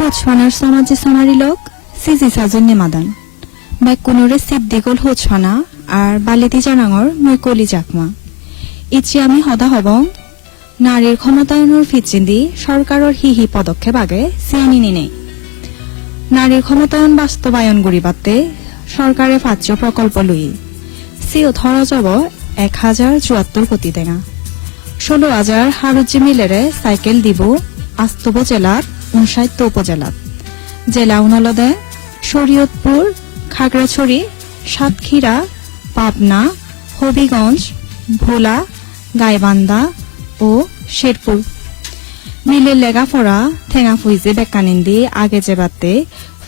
হোচফানার সমাজে সোনারি লোক সিজি সাজন নেমাদান বেকুনরে সিদ্দিকুল হোচফানা আর বালিতি জানাঙর মই কলি জাকমা ইচ্ছি আমি হদা হবং নারীর ক্ষমতায়নের ফিচিন্দি সরকারের হিহি পদক্ষেপ আগে সিয়ানি নিনে নারীর ক্ষমতায়ন বাস্তবায়ন গরিবাতে সরকারে ফাজ্য প্রকল্প লুই সিও ধরা যাব 1074 কোটি টেঙা 16,000 হারুজি মিলেরে সাইকেল দিব আস্তব জেলার 59 উপজেলাত জেলা উনলদে শরীয়তপুর খাগড়াছড়ি সাতক্ষীরা পাবনা হবিগঞ্জ ভোলা গাইবান্ধা ও শেরপুর মিলের লেগাফড়া ঠেঙা ফুইজে বেকানিন্দি আগে যেবাতে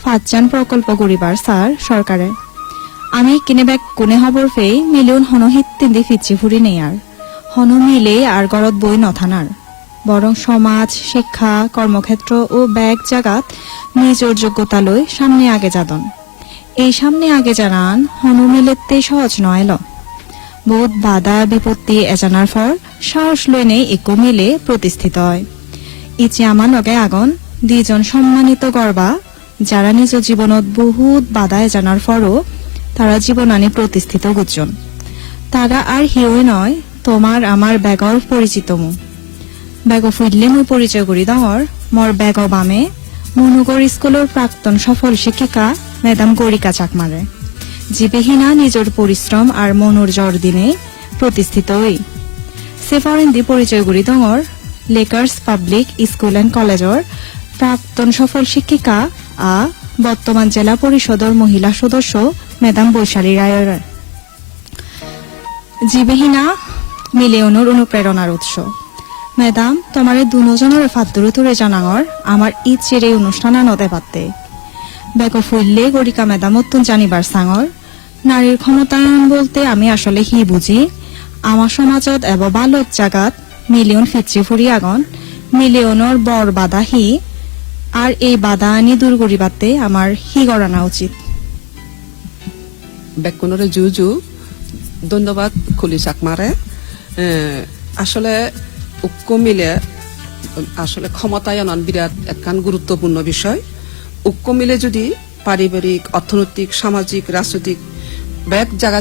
ফাঁচান প্রকল্প গরিবার সার সরকারে আমি কিনে বেক কোনে হবর ফেই মিলিয়ন হনহিত্তিন্দি ফিচি ফুরি নেয়ার হন মিলে আর গরত বই নথানার বরং সমাজ শিক্ষা কর্মক্ষেত্র ও ব্যাগ জাগাত নিজের যোগ্যতা লই সামনে আগে যাদন এই সামনে আগে জানান হনু মিলেতে সহজ নয় ল বহুত বাধা বিপত্তি এজানার ফর সাহস লই নেই একো মিলে প্রতিষ্ঠিত হয় ইচি আমার লগে আগন দুইজন সম্মানিত গর্বা যারা নিজ জীবনত বহুত বাধা এজানার ফরও তারা জীবনানি প্রতিষ্ঠিত গুজন তারা আর হিউই নয় তোমার আমার ব্যাগর পরিচিত মু ব্যাগ ফুইডলে মুই পরিচয় করি দঙর মোর ব্যাগ বামে মনুগর স্কুলের প্রাক্তন সফল শিক্ষিকা ম্যাডাম গরিকা চাকমারে জীবেহীনা নিজের পরিশ্রম আর মনুর জ্বর দিনে প্রতিষ্ঠিত হই সেফারেন্দি পরিচয় করি দঙর লেকার্স পাবলিক স্কুল এন্ড কলেজর প্রাক্তন সফল শিক্ষিকা আ বর্তমান জেলা পরিষদর মহিলা সদস্য ম্যাডাম বৈশালী রায়ের জীবেহীনা মিলিয়নের অনুপ্রেরণার উৎস ম্যাডাম তোমার দুজনের ফাদ্দুরে তুরে জানাঙর আমার ইচ্ছের এই অনুষ্ঠান নদে পাতে বেগ ফুললে গরিকা ম্যাডাম অত্যন জানিবার সাঙর নারীর ক্ষমতায়ন বলতে আমি আসলে হি বুঝি আমার সমাজত এবং বালক জাগাত মিলিয়ন ফিচি ফুরি আগন মিলিয়নের বড় বাধা হি আর এই বাধা আনি দূর করিবাতে আমার হি গড়ানা উচিত বেকুনরে জুজু ধন্যবাদ খুলি চাকমারে আসলে ঐক্য মিলে আসলে ক্ষমতায়ন বিরাট একখান গুরুত্বপূর্ণ বিষয় ঐক্য মিলে যদি পারিবারিক অর্থনৈতিক সামাজিক রাজনৈতিক ব্যাগ জায়গা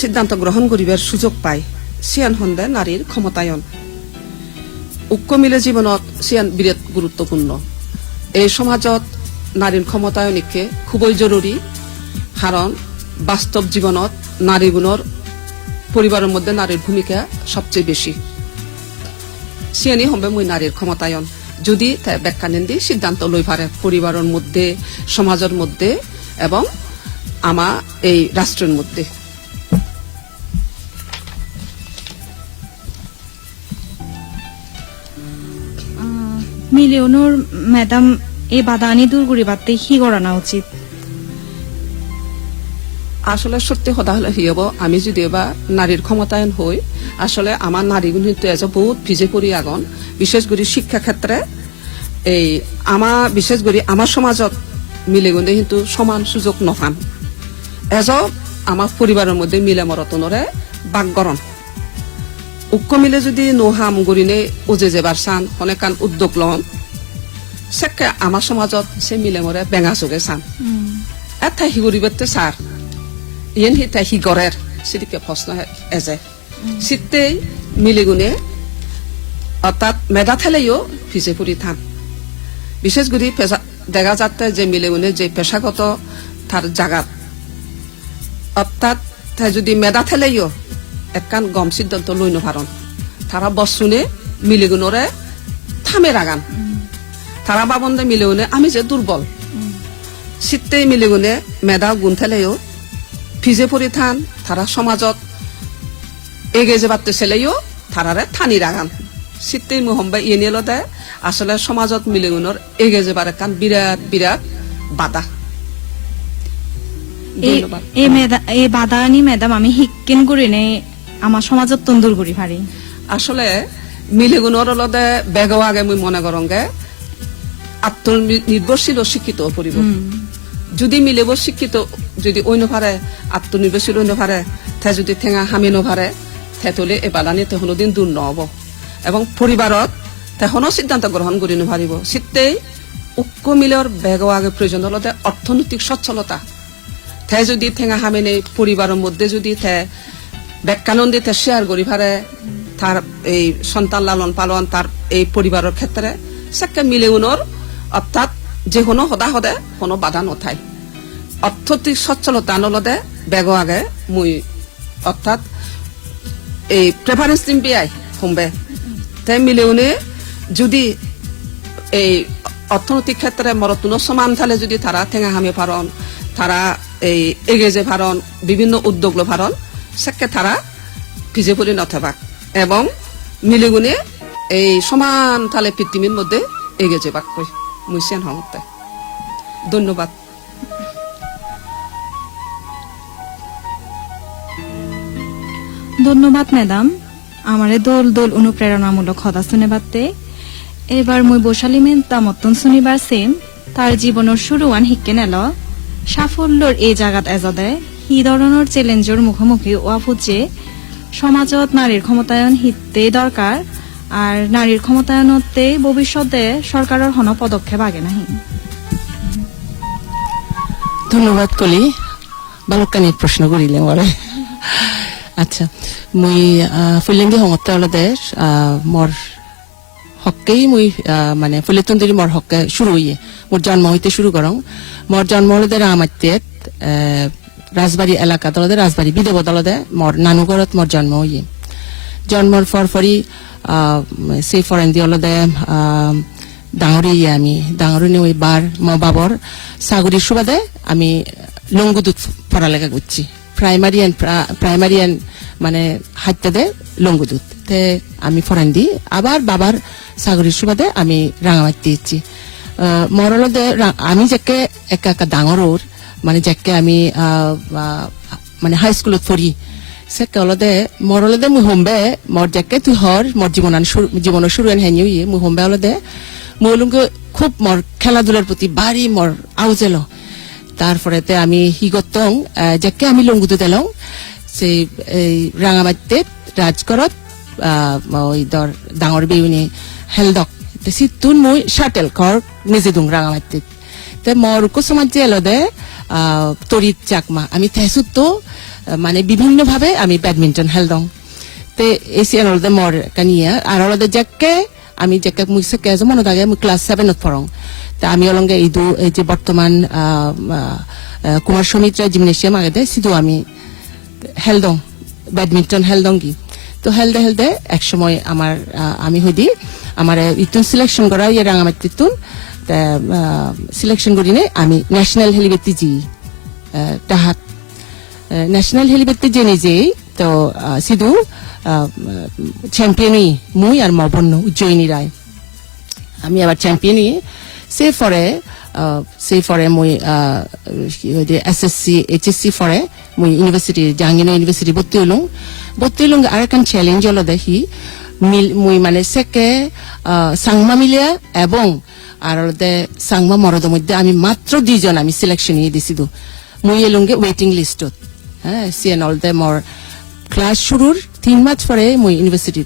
সিদ্ধান্ত গ্রহণ করিবার সুযোগ পায় সিয়ান হন্দে নারীর ক্ষমতায়ন ঐক্য মিলে জীবনত সিয়ান বিরাট গুরুত্বপূর্ণ এই সমাজত নারীর ক্ষমতায়নকে খুবই জরুরি কারণ বাস্তব জীবনত নারী গুণর পরিবারের মধ্যে নারীর ভূমিকা সবচেয়ে বেশি সিয়ানি হবে মই নারীর ক্ষমতায়ন যদি ব্যাখ্যা নেন্দি সিদ্ধান্ত লই পারে পরিবারের মধ্যে সমাজের মধ্যে এবং আমা এই রাষ্ট্রের মধ্যে মিলিয়নের ম্যাডাম এই বাধা আনি দূর করিবাতে হি গড়ানা উচিত আসলে সত্যি কথা হলে হি হব আমি যদি এবার নারীর ক্ষমতায়ন হই আসলে আমার নারী কিন্তু এজ বহুত ভিজে পড়ি আগন বিশেষ করে শিক্ষা ক্ষেত্রে এই আমার বিশেষ করে আমার সমাজত মিলে গুণে কিন্তু সমান সুযোগ নফান এজ আমার পরিবারের মধ্যে মিলে মরতনরে বাগরণ ঐক্য মিলে যদি নোহাম গরিনে ওজে যেবার চান অনেকান উদ্যোগ লন সেকে আমার সমাজত সে মিলে মরে বেঙা চোখে চান এঠাই হি গরিবতে সার ইয়েন হি তাই হি গড়ের সেদিকে প্রশ্ন এজে শীতেই মিলে গুণে অর্থাৎ মেধা থেলেও ভিজে পড়ি থান বিশেষ করে দেখা যাচ্ছে যে মিলে গুণে যে পেশাগত তার জাগাত অর্থাৎ যদি মেধা থেলেও একখান গম সিদ্ধান্ত লই নপারন তারা বসুনে মিলে গুণরে থামে রাগান তারা বাবন্দে মিলে গুণে আমি যে দুর্বল শীতেই মিলে গুণে মেধা গুণ থেলেও ভিজে পড়ি থান তারা সমাজত এগে যে বাড়তে ছেলেও তারারে থানি রাগান শীতেই মোহম্বা ইয়ে নিয়ে দেয় আসলে সমাজত মিলে গুণর এগে যেবার কান বিরাট বিরাট বাধা এই বাধা আনি ম্যাডাম আমি হিক্কেন করি নে আমার সমাজত তন্দুর করি পারি আসলে মিলে গুণর লদে বেগ আগে মুই মনে করঙ্গে আত্মনির্ভরশীল ও শিক্ষিত পরিব যদি মিলেব শিক্ষিত যদি অন্য পারে আত্মনির্ভরশীল অন্য পারে তে যদি ঠেঙা হামি নপারে তেতলে এ বালানি তে কোনোদিন দূর নহব এবং পরিবারত তেখনো সিদ্ধান্ত গ্রহণ করি নোৱাৰিব সিতেই ঐক্য মিলৰ বেগ আগে প্ৰয়োজন হলতে অৰ্থনৈতিক সচ্ছলতা তে যদি ঠেঙা হামেনে পরিবারের মধ্যে যদি তে ব্যাখ্যানন্দে তে শেয়ার করি পারে তার এই সন্তান লালন পালন তার এই পরিবারের ক্ষেত্রে সেকে মিলে উনোর অর্থাৎ যে কোনো সদা কোনো বাধা নথায় অর্থনৈতিক সচ্ছলতা নলদে বেগ আগে মুই অর্থাৎ এই প্রেফারেন্স দিম বিয়াই হোমবে তে মিলে উনি যদি এই অর্থনৈতিক ক্ষেত্রে মরতুন সমান থালে যদি তারা ঠেঙা হামে পারন তারা এই এগে যে ভারণ বিভিন্ন উদ্যোগ লো ভারণ সেকে তারা ভিজে পড়ে নথাবাক এবং মিলেগুনে এই সমান তালে পৃথিবীর মধ্যে এগে যাবাক কই মুইসেন হমতে ধন্যবাদ ধন্যবাদ ম্যাডাম আমারে দোল দোল অনুপ্রেরণামূলক কথা শুনে বাতে এবার মুই বসালি মেন তামত্তন শুনিবার সেম তার জীবনের শুরুয়ান হিক্কে নেল সাফল্যর এই জাগাত এজদে হি ধরনের চ্যালেঞ্জের মুখোমুখি ওয়াফুত যে সমাজত নারীর ক্ষমতায়ন হিতে দরকার আর নারীর ক্ষমতায়নতে ভবিষ্যতে সরকারের হন পদক্ষেপ আগে নাহি ধন্যবাদ কলি বালকানি প্রশ্ন করিলে মরে আচ্ছা মুই ফুলেঙ্গি হমতে অলদে মোর হকেই মুই মানে ফুলেতন্দিরি মোর হকে শুরু হইয়ে মোর জন্ম হইতে শুরু করং মোর জন্ম হলদে রামাত্যেত রাজবাড়ি এলাকা দলদে রাজবাড়ি বিদেব দলদে মোর নানুঘরত মোর জন্ম হইয়ে জন্মর ফরফরি সেই ফরেন্দি অলদে ডাঙরি আমি ডাঙরি ওই বার মো বাবর সাগরির সুবাদে আমি লঙ্গুদুত পড়ালেখা করছি প্রাইমারি মানে হাইতে লঙ্গুদুত তে আমি ফরেন্দি আবার বাবার সাগরির সুবাদে আমি রাঙামাটি দিচ্ছি মরলদে আমি যাকে একা একা ডাঙর মানে যাকে আমি মানে হাই স্কুলত পড়ি সে কলদে মরলদে মুই হোমবে মর যাকে তুই হর মর জীবনের শুরু হেনি মুই হোমবে অলদে মৌলুঙ্গে খুব মর খেলাধুলার প্রতি বাড়ি মর আউজেল তারপরেতে আমি হিগতং যাকে আমি লঙ্গুতে দিলাম সেই রাঙামাটিতে রাজকরত ওই দর ডাঙর বেউনি হেলদক সিতুন মই শাটেল কর নিজে দুং রাঙামাটিতে তে মর কুসমাজ জেলদে তরিত চাকমা আমি তেসুত তো মানে বিভিন্ন ভাবে আমি ব্যাডমিন্টন হেলদং তে এসিয়ান অলদে মর কানিয়া আর অলদে যাকে আমি যাকে মুইসে কেজ মনে থাকে মুই ক্লাস 7ত পড়ং তা আমি অলঙ্গে এই যে বর্তমান কুমার সমিত্রা জিমনেশিয়াম আগে দে সিধু আমি হেলদং ব্যাডমিন্টন হেলদং কি তো হেলদে এক সময় আমার আমি হইদি আমার ইতুন সিলেকশন করা ইয়ে রাঙামাটিতুন সিলেকশন করিনে আমি ন্যাশনাল হেলিবেতি জি তাহাত ন্যাশনাল হেলিবেতি যে নিজে তো সিধু চ্যাম্পিয়নই মুই আর মবন্ন উজ্জয়িনী রায় আমি আবার চ্যাম্পিয়নই সেই ফরে মুই এসএসসি এইচএসসি ফরে মুই ইউনিভার্সিটি জাহাঙ্গীরনগর ইউনিভার্সিটি ভর্তি হলুং আর একখান চ্যালেঞ্জ হলো দেখি মুই মানে সেকে সাংমা মিলিয়া এবং আর সাংমা মরদের মধ্যে আমি মাত্র 2 জন আমি সিলেকশন নিয়ে দিছি মুই এলুঙ্গে ওয়েটিং লিস্টত হ্যাঁ সিএন অলদে মোর ক্লাস শুরুর 3 মাস পরে মুই ইউনিভার্সিটি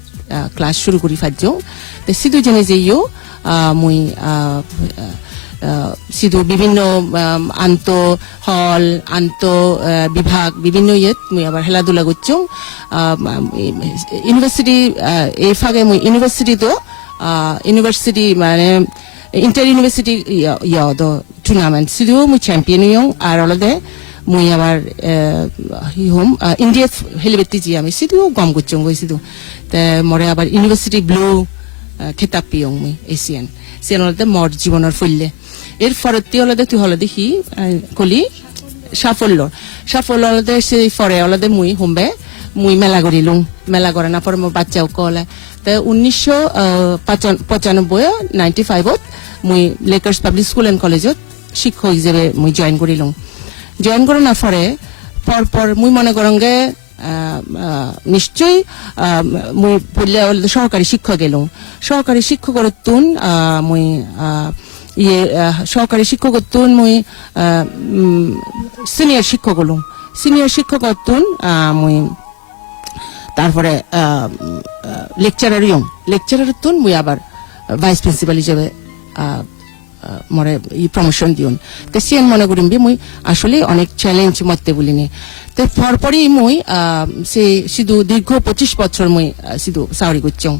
ক্লাস শুরু করি ফাজো তে সিধু জেনে যেইও মুই সিধু বিভিন্ন আন্ত হল আন্ত বিভাগ বিভিন্ন ইয়েত মুই আবার খেলাধুলা করছুং ইউনিভার্সিটি এই ফাগে মুই ইউনিভার্সিটি মানে ইন্টার ইউনিভার্সিটি টুর্নামেন্ট সিধু মুই চ্যাম্পিয়ন ইয়ং আর অলদে মুই আবার ইন্ডিয়া হেলিবেতি জি আমি সিধু গম করছুং সিধু তে মরে আবার ইউনিভার্সিটি ব্লু খেতাব পিয়ং মুই এশিয়ান অলদে মর জীবনের ফল্যে এর ফরতি অলদে তুই হলে দেখি কলি সাফল্য অলদে সেই ফরে অলদে মুই হোমবে মুই মেলা করিলুং মেলা করে না পরে মোর বাচ্চাও কলে তে 1995 মুই লেকার্স পাবলিক স্কুল এন্ড কলেজত শিক্ষক হিসেবে মুই জয়েন করিলুং জয়েন করে না পরে পর মুই মনে করঙ্গে নিশ্চয়ই মুই পড়লে সহকারী শিক্ষক গেলুম সহকারী শিক্ষকর তুন মুই সহকারী শিক্ষক তুন মুই সিনিয়র শিক্ষক হলুম সিনিয়র শিক্ষক তুন মুই তারপরে লেকচারার তুন মুই আবার ভাইস প্রিন্সিপাল হিসেবে মরে প্রমোশন দিউন তো সিয়ান মনে করিম বি মুই আসলে অনেক চ্যালেঞ্জ মতে বলিনি তো পরপরই মুই সে শুধু দীর্ঘ 25 বছর মুই শুধু চাকরি করছং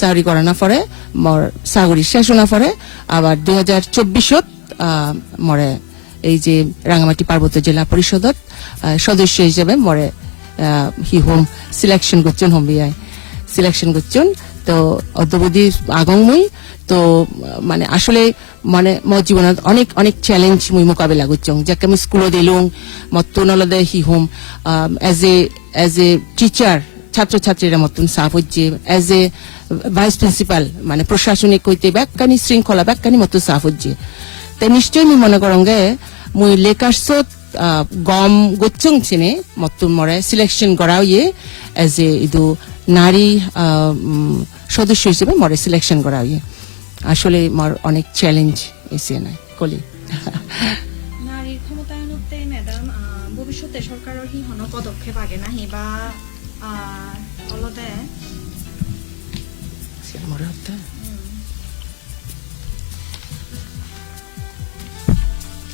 চাকরি করার না পরে মোর চাকরি শেষ না পরে আবার 2024 মরে এই যে রাঙ্গামাটি পার্বত্য জেলা পরিষদত সদস্য হিসেবে মরে হি হোম সিলেকশন করছেন হোম বিআই সিলেকশন করছেন তো অদ্যবধি আগং মুই তো মানে আসলে মানে মোর জীবনত অনেক অনেক চ্যালেঞ্জ মুই মোকাবিলা করছং যাকে আমি স্কুলে দিলুং মতন অলদে হি হোম এজ এ টিচার ছাত্রছাত্রীরা মতন সাফ হচ্ছে এজ এ ভাইস প্রিন্সিপাল মানে প্রশাসনিক কইতে ব্যাককানি শৃঙ্খলা ব্যাককানি মতো সাফ হচ্ছে তাই নিশ্চয়ই মুই মনে করঙ্গে মুই লেকারসত গম গোচ্ছং চিনে মতন মরে সিলেকশন করাও ইয়ে এজ এ ইদু নারী সদস্য হিসেবে মরে সিলেকশন করাও ইয়ে আসলে মোর অনেক চ্যালেঞ্জ এসে না কলি নারীর ক্ষমতায়নতে ম্যাডাম ভবিষ্যতে সরকারের হি হন পদক্ষেপ আগে নাহি বা অলদে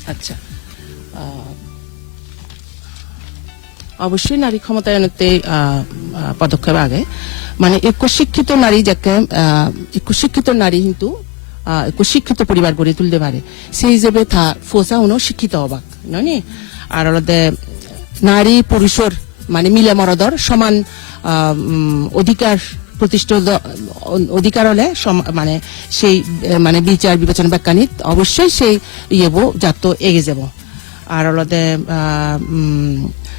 আচ্ছা অবশ্যই নারী ক্ষমতায়নতে পদক্ষেপ আগে মানে একটু শিক্ষিত নারী যাকে একটু শিক্ষিত নারী কিন্তু একটু শিক্ষিত পরিবার গড়ে তুলতে পারে সেই হিসেবে থা ফোসা উনো শিক্ষিত অবাক ননি আর ওদের নারী পুরুষের মানে মিলে মরদর সমান অধিকার প্রতিষ্ঠিত অধিকার হলে মানে সেই মানে বিচার বিবেচনা ব্যাখ্যানিত অবশ্যই সেই ইয়েবো যাত এগিয়ে যাব আর ওদের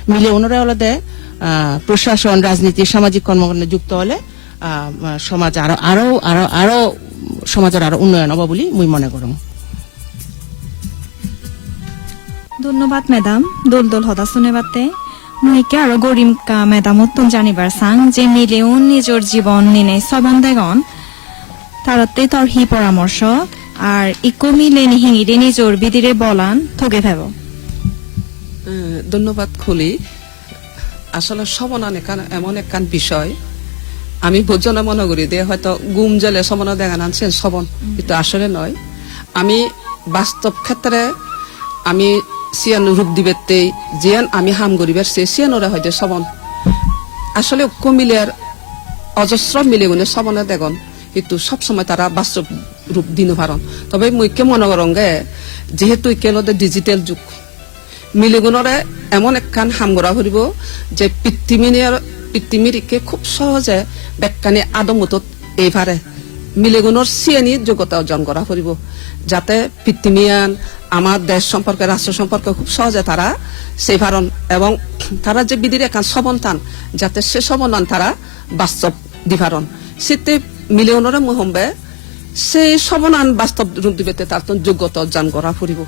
মিলে ওনারা ওদের প্রশাসন রাজনীতি সামাজিক কর্মকাণ্ডে যুক্ত হলে সমাজ আরো আরো আরো আরো সমাজের আরো উন্নয়ন হবো বলে মুই মনে করো ধন্যবাদ ম্যাডাম দোল দোল হদা শুনে বাতে মুইকে আরো গরিম কা ম্যাডাম উত্তম জানিবার সাং যে মিলেও নিজের জীবন নিনে সবন দেগন তারতে তোর হি পরামর্শ আর ইকো মিলে নিহিঙিরে নিজের বিদিরে বলান থগে ভেব ধন্যবাদ খুলি আসলে সবনান এমন একখান বিষয় আমি বোঝনা মনে করি দিয়ে হয়তো গুম জেলে সবনা দেখা আনছেন সবন কিন্তু আসলে নয় আমি বাস্তব ক্ষেত্রে আমি সিয়ান রূপ দিবেতে জিয়ান আমি হাম গরিবের সে সিয়ানরা হয়তো সবন আসলে কমিলের অজস্র মিলে গুনে সবনে দেখুন কিন্তু সবসময় তারা বাস্তব রূপ দিন পারন তবে মুখ্য মনে করঙ্গে যেহেতু কেলতে ডিজিটাল যুগ মিলিগুণরে এমন একখান হাম গড়া ফুরিব যে পৃথিবীকে খুব সহজে ব্যাখ্যানি আদমত এইভারে মিলিগুণর সিয়ানি যোগ্যতা অর্জন করা ফুরিব যাতে পৃথিবীয়ান আমার দেশ সম্পর্কে রাষ্ট্র সম্পর্কে খুব সহজে তারা সেই ভারণ এবং তারা যে বিধির এখান সবন্তান যাতে সে সবনান তারা বাস্তব দিভারণ সেতে মিলিগুণরে মহম্বে সেই সবনান বাস্তব রূপ দিবেতে তার যোগ্যতা অর্জন করা ফুরিব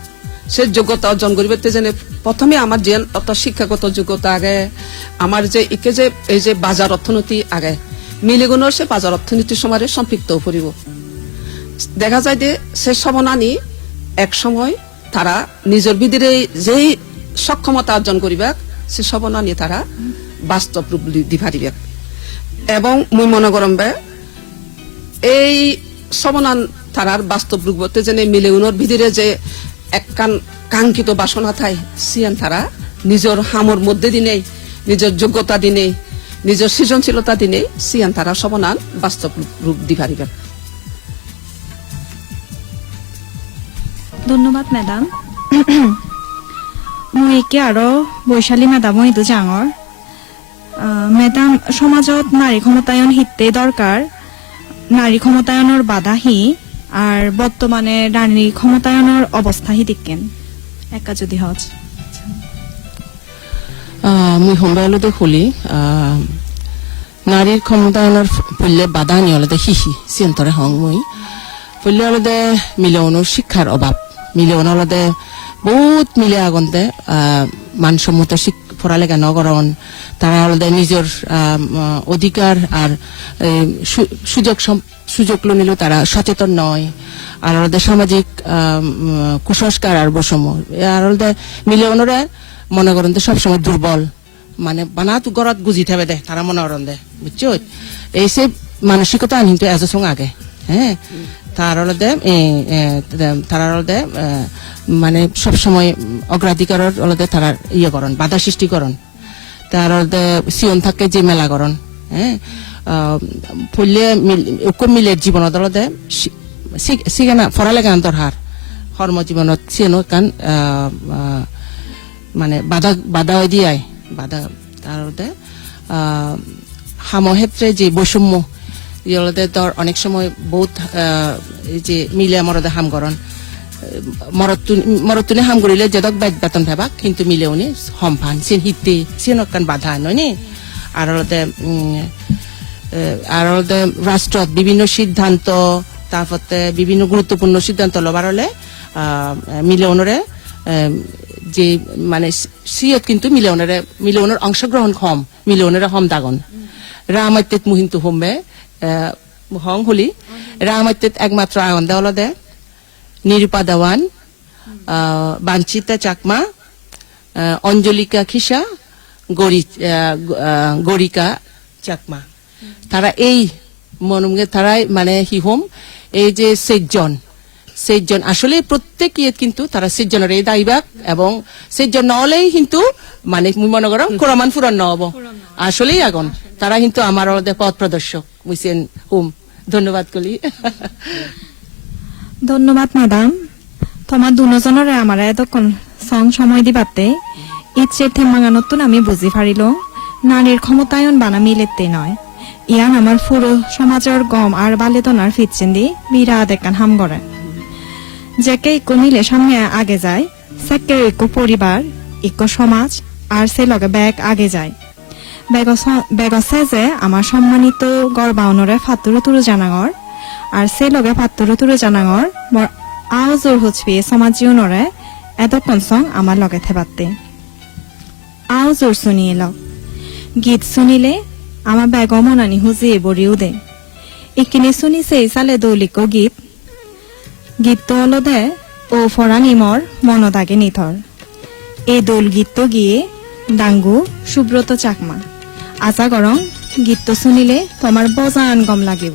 সে যোগ্যতা অর্জন করিবে যেন প্রথমে আমার যে অত শিক্ষাগত যোগ্যতা আগে আমার যে ইকে যে এই যে বাজার অর্থনীতি আগে মিলিগুণর সে বাজার অর্থনীতির সময় সম্পৃক্ত করিব দেখা যায় যে সে সবনানি এক সময় তারা নিজের বিধিরে যেই সক্ষমতা অর্জন করিবে সে সবনানি তারা বাস্তব রূপ দি পারিবে এবং মুই মনে করবে এই সবনান তারার বাস্তব রূপ বলতে যেন মিলিগুণর বিধিরে যে একখান কাঙ্ক্ষিত বাসনা থাই সিয়ান তারা নিজের হামর মধ্যে দিনেই নিজের যোগ্যতা দিনেই নিজের সৃজনশীলতা দিনেই সিয়ান তারা সবনান বাস্তব রূপ দি পারিবে ধন্যবাদ ম্যাডাম মুইকে আরো বৈশালী ম্যাডাম ইদু জাঙর ম্যাডাম সমাজত নারী ক্ষমতায়ন হিতে দরকার নারী ক্ষমতায়নের বাধা হি আর বর্তমানে নারী ক্ষমতায়নের অবস্থা হি দেখেন একা যদি হজ মুই হোমবাইলতে খুলি নারীর ক্ষমতায়নের পল্লে বাধা নিয়লতে হিহি চিন্তরে হং মুই পল্লে অলদে মিলনের শিক্ষার অভাব মিলন অলদে বহুত মিলে আগন্তে মানসম্মত পড়ালেখা নগরণ তারা অলদে নিজের অধিকার আর সুযোগ নিলেও তারা সচেতন নয় আর অলদে সামাজিক কুসংস্কার আর বৈষম্য আর অলদে মিলে ওনরা মনে করেন সবসময় দুর্বল মানে বানাত গড়ত গুজি থাকবে দে তারা মনে করেন দে বুঝছো এই সে মানসিকতা আনি তো এজসং আগে হ্যাঁ তারা মানে সবসময় অগ্রাধিকারর অলদে তারা ইয়ে করন বাধা সৃষ্টি করন তার সিয়ন থাকে যে মেলা করন হ্যাঁ ফুললে মিলের জীবনত অলদে সিগানা ফরালেগান দরহার কর্মজীবনত সিয়নো কান মানে বাধা দিয়ায় বাধা তার হামক্ষেত্রে যে বৈষম্য ইহতে তোর অনেক সময় বহুত যে মিলে মরদে হাম করন মরতুনে হাম করিলে যেদক বেতন ভেবাক কিন্তু মিলে উনি হম ফান সিন হিতে সিন অকান বাধা নয় নি আর রাষ্ট্রত বিভিন্ন সিদ্ধান্ত তারপরে বিভিন্ন গুরুত্বপূর্ণ সিদ্ধান্ত লবার হলে মিলে ওনরে যে মানে সিয়ত কিন্তু মিলেওনের অংশগ্রহণ কম মিলেওনের হম দাগন রামাইতেত মুহিন্তু হোমে হং হলি রামাইতেত একমাত্র আয়ন দেওয়াল দে নিরূপা দেওয়ান বাঞ্চিতা চাকমা অঞ্জলিকা খিসা গরিকা চাকমা তারা এই মনুমগে তারাই মানে হিহোম এই যে সেজন আসলে প্রত্যেক ইয়েত কিন্তু তারা সেজনের এই দায়ীবাক এবং সেজন নহলেই কিন্তু মানে মনে করো কোরআন ফুরান নহব আসলেই আগুন তারা কিন্তু আমার পথ প্রদর্শক বুঝছেন হুম ধন্যবাদ কলি ধন্যবাদ ম্যাডাম তোমার দুজনের আমার এতক্ষণ সং সময় দিবাতে ইচ্ছের থেমাঙানতুন আমি বুঝি পারিল নারীর ক্ষমতায়ন বানা মিলেতে নয় ইয়ান আমার পুরো সমাজের গম আর বালেতনার ফিটছেন দি বিরাট একান হাম করে যাকে ইকো মিলে সামনে আগে যায় সেকের ইকো পরিবার ইকো সমাজ আর সে লগে ব্যাগ আগে যায় বেগছে যে আমার সম্মানিত গর্বাউনরে ফাতুরু তুরু জানাঙর আর সে লগে ফাতুরু তুরু জানাঙর মোর আও জোর হচ্ছে সমাজ জীবনরে এতক্ষণ সং আমার লগে থেবাতে আও জোর শুনিয়ে লগ গীত শুনিলে আমার বেগমনানি হুজিয়ে বড়িও দে ইকিনে শুনি সেই সালে দৌলিক গীত হলো দে ও ফরানি মর মনদাগে নিথর এই দোল গীত গিয়ে ডাঙ্গু সুব্রত চাকমা আশা করং গীত শুনিলে তোমার বজান গম লাগিব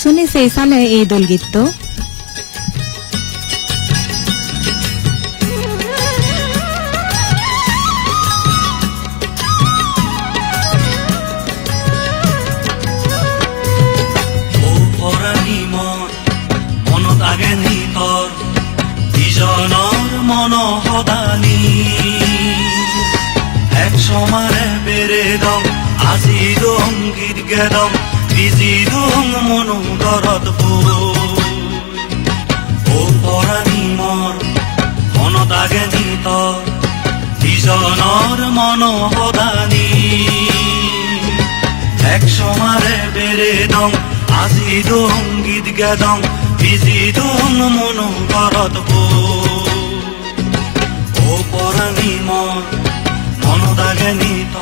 শুনি সেই সালে এই দোল গীত সমারে বেড়ে দম আজি দম গীত গেদম বিজি দম মনো দরদ ও পরাণী মর মন দাগে নিত দুজনৰ মন সদানি এক সমারে বেড়ে দম আজি দম গীত গেদম বিজি দম মনো দরদ ও পরাণী মর মনদাগে নিত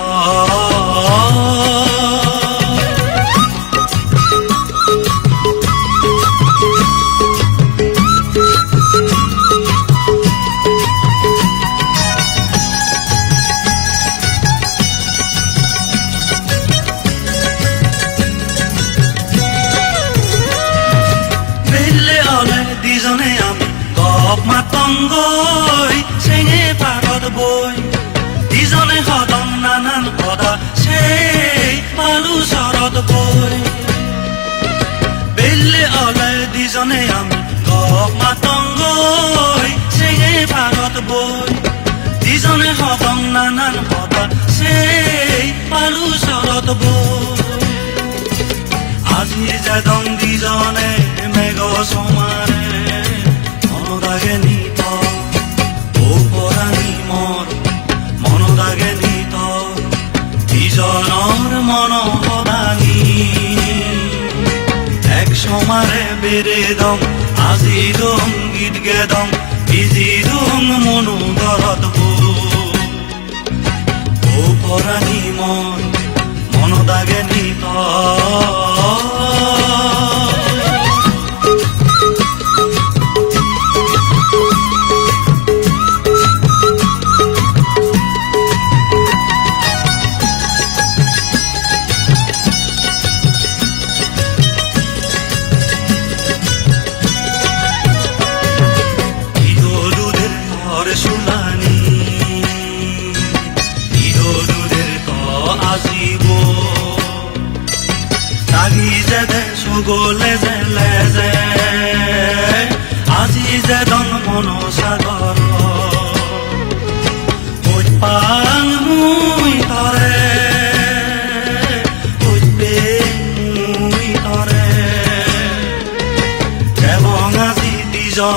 বেলে অলে দুজনে আমি গপ মাতংগই চেঙে পাৰত বই ইজনে সদম নানান পদা সেই পালু চৰত গৈ বেলে অলে দুজনে আমি গপ মাতংগৈ চেঙে পাৰত বৈ ইজনে সদম নানান পদা সেই পালু চৰত বৈ আজি যেদম দুজনে মেঘ সমানে মনদাগে নিত ও পৰাণী মৰ মনদাগে নিত দুজনৰ মন সদানি এক সমারে বেড়ে দম আজি দম গীত গেদম বিজি দম মনো দরদ ও পরাণী মন মনদাগে নিত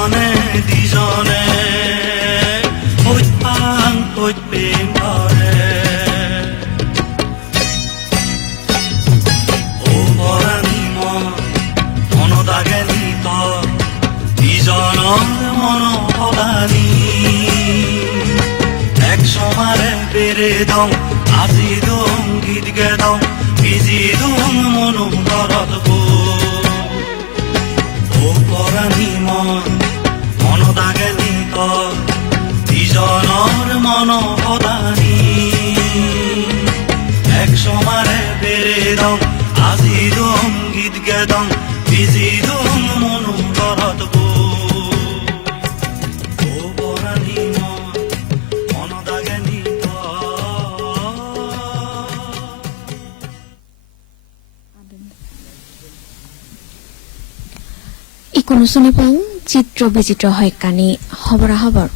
দিজনে দিজনে হৈপাং হৈপেং কৰে ও বৰাণী মন দাগে নিত দিজনৰ মন সদানি এক সমাৰে বেৰে দং আজি দং গীত গেদং বিজি দং মনো ঘৰত ও পৰাণী মন দাগে নিত দিজনৰ মন সদানি এক সমাৰে বেৰে দং আজি দং গীত গেদং বিজি দং মনো ঘৰত ও পৰাণী মন দাগে নিত ইকোনো শুনি পাওঁ চিত্র বিচিত্র হয়কানি খবরা খবর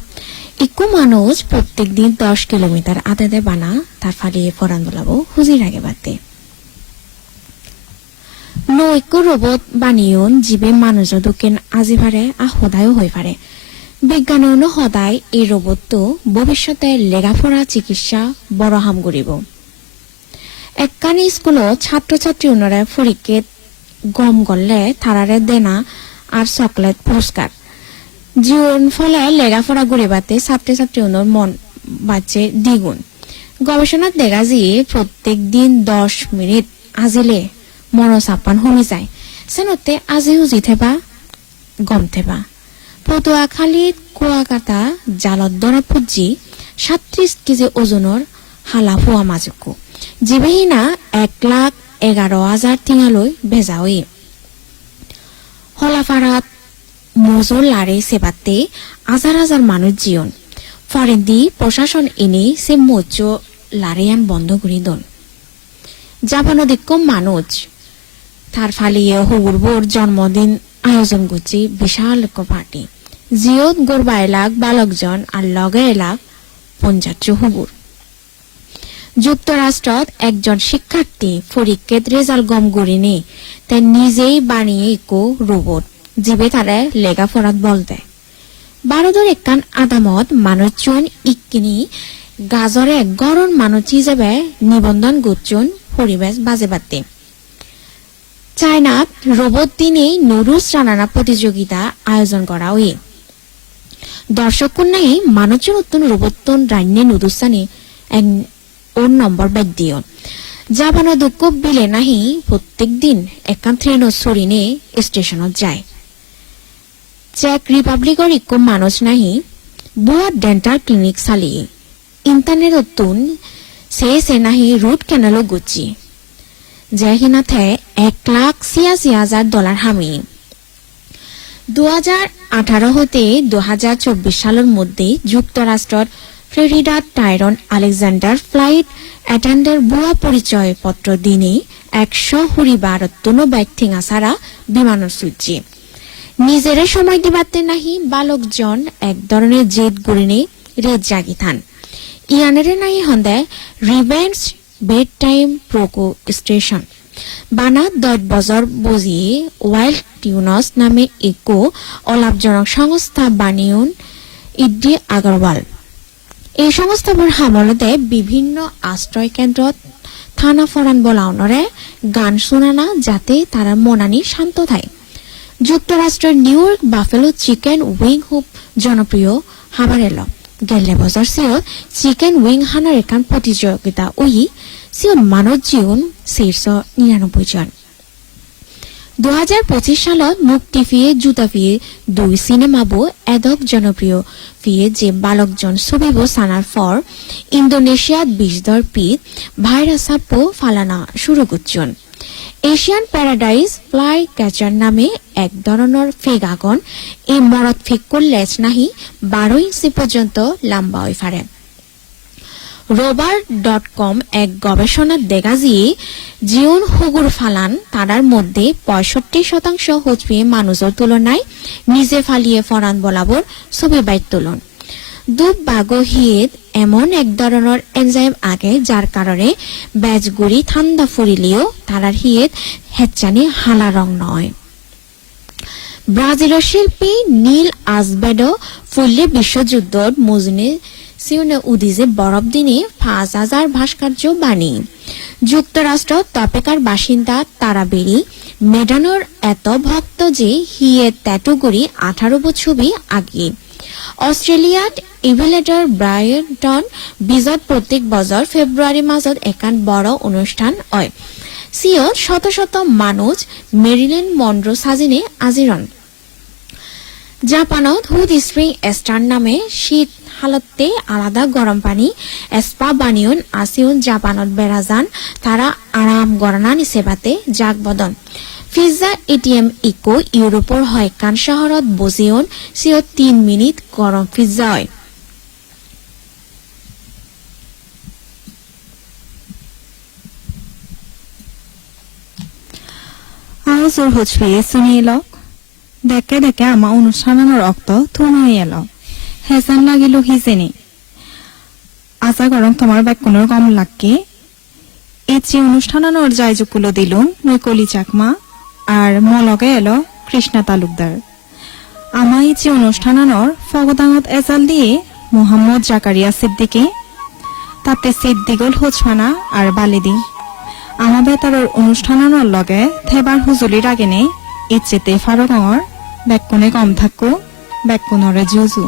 ইকো মানুষ প্রত্যেক দিন 10 কিলোমিটার আদাতে বানা তার ফালিয়ে ফরান বলাবো হুজির আগে বাদে নৈক্য রোবট বানিয়ন জীবে মানুষ দোকেন আজি পারে আর সদায়ও হয়ে পারে বিজ্ঞানৰ সদায় এই রোবটটো ভবিষ্যতে লেখাপড়া চিকিৎসা বড় হাম কৰিব এককানি স্কুলত ছাত্র ছাত্রী উনরে পরীক্ষাত গম গলে তারারে দেনা আর চকলেট পুরস্কার জীবন ফলে লেখাপড়া গড়িবাতে ছাত্র ছাত্রী উনর মন বাচ্চে দ্বিগুণ গবেষণাত দেখা যায় প্রত্যেক দিন 10 মিনিট আজিলে মনচাপান শুনি যায় সেনতে আজি হুজি থেবা গম থেবা পটুয়াখালীত কুয়াকাটা জালত দৰা পুজি 37 কেজি ওজনৰ হালা ফুৱা মাজুকু জিবেহিনা 1,11,000 টিঙালৈ বেজাওই হলাফারাত মজুর লারে সেবাতে হাজার হাজার মানুষ জীবন ফরেন্দি প্রশাসন এনে সে মোচ লারিয়ান বন্ধ করে দন জাপানদিক কম মানুষ তার ফালিয়ে হুবুরবোর জন্মদিন আয়োজন করছে বিশাল এক পার্টি জিয়ত গড়বা এলাক বালকজন আর লগে এলাক 50 হুবুর যুক্তরাষ্ট্রত একজন শিক্ষার্থী পরীক্ষাত রেজাল্ট গম গড়িনি তাই নিজেই বানিয়ে ইকো রোবট জিবে তারে লেখাপড়াত বল দেয় ভারতের একখান আদামত মানুষজন ইকিনি গাজরে গরম মানুষ হিসেবে নিবন্ধন গুচ্ছন পরিবেশ বাজে বাদে চায়নাত রোবট দিনে নুডলস রান্না প্রতিযোগিতা আয়োজন করা হয় দর্শক কন্যায় মানুষজন উত্তন রোবটন রান্নে নুডলস আনে এক ওর নম্বর বাদ দিও জাপানো দুঃখ বিলে নাহি প্রত্যেক দিন একান ট্রেন সরিনে স্টেশনত যায় চেক রিপাবলিকৰ ইকো মানুষ নাহি বুয়া ডেন্টাল ক্লিনিক চালি ইন্টারনেট তুন সে নাহি রুট কেনালো গুচি যেহিনাথে $1,86,000 হামি 2018 হতে 2024 সালের মধ্যে যুক্তরাষ্ট্রের ফ্লোরিডা টাইরন আলেকজান্ডার ফ্লাইট অ্যাটেন্ডার বুয়া পরিচয় পত্র দিনে 100 ব্যক্তি ছাড়া বিমানের সূচি নিজেরে সময় দিবাতে নাহি বালকজন এক ধরনের জেদ গড়িনে রেত জাগি থান ইয়ানেরে নাহি হন্দে রিভেঞ্জ বেড টাইম প্রোকো স্টেশন বানা 10 বছর বজিয়ে ওয়াইল্ড টিউনস নামে ইকো অলাভজনক সংস্থা বানিয়ন ইডি আগরওয়াল এই সংস্থাবোৰ সামলতে বিভিন্ন আশ্রয় কেন্দ্ৰত থানা ফরান বলাওনরে গান শোনানা যাতে তারা মনানি শান্ত থাকে যুক্তরাষ্ট্রের new York buffalo chicken wing খুব জনপ্রিয় হাবার এলো গেলে বছর সিও চিকেন উইং হানার একান প্রতিযোগিতা উই সিও মানব জীবন 499 জন 2025 সালত মুক্তি ফিয়ে জুতা ফিয়ে 2 সিনেমাবো এদক জনপ্রিয় ফিয়ে যে বালকজন ছবিব সানার ফর ইন্দোনেশিয়াত 20 পিত ভাইরাস আপো ফালানা শুরু করছেন এশিয়ান প্যারাডাইজ ফ্লাই ক্যাচার নামে এক ধরনের ফেক আগুন এই মরদ ফেক করলে নাহি 12 ইঞ্চি পর্যন্ত লম্বা হয়ে পারে robar.com এক গবেষণার দেখা যায় জীবন হুগুর ফালান তারার মধ্যে 65% হচ্ছে মানুষের তুলনায় নিজে ফালিয়ে ফরান বলাবর ছবি বাইর তুলন দুব বাগো হিয়েত এমন এক ধরনের এনজাইম আগে যার কারণে ব্যাজগুড়ি ঠান্ডা ফুরিলেও তারার হিয়েত হেচ্চানি হালা রং নয় ব্ৰাজিলৰ শিল্পী নীল আজবেড ফুল্লে বিশ্বযুদ্ধত মুজনে সিউনে উদিজে বরফ দিনে ৫,০০০ ভাস্কর্য বাণী যুক্তরাষ্ট্র তপেকার বাসিন্দা তারাবেরি মেডানোর এত ভক্ত যে হিয়ে ট্যাটুগুড়ি 18 ছবি আঁকি অস্ট্রেলিয়াত ইভেলেটর ব্রায়টন বিজত প্রত্যেক বছর ফেব্রুয়ারি মাসত একান বড় অনুষ্ঠান হয় সিয়ত শত শত মানুষ মেরিলিন মনরো সাজিনে আজিরন জাপানত হুড স্প্রিং এস্টার নামে শীত হালতে আলাদা গরম পানি এসপা বানিয়ন আসিউন জাপানত বেড়াজান তারা আরাম গণনানি সেবাতে জাগ বদন ফিজা এটিএম ইকো ইউরোপর হয় কান শহরত বজিয়ন সিও 3 মিনিট গরম ফিজা হয় আওয়াজৰ হচপিয়ে শুনি লওক দেখে দেখে আমাৰ অনুষ্ঠানৰ ৰক্ত থুনুই এল হেজান লাগিল হিজেনি আশা গরম তোমার বেকুনের কম লাগকে এচি অনুষ্ঠানৰ যাই জুকুলো দিলুম মই কলি চাকমা আর মলগে এলো কৃষ্ণা তালুকদার আমা ইচি অনুষ্ঠানৰ ফগদাঙত এজাল দিয়ে মোহাম্মদ জাকারিয়া সিদ্দিকী তাতে সিদ্দিকুল হোছমানা আর বালিদি আমা বেতাৰৰ অনুষ্ঠানৰ লগে থেবাৰ হুজুলিৰ আগেনে ইচ্ছেতে ফারগাঙৰ বেকুনে কম থাকো বেকুনরে জুজু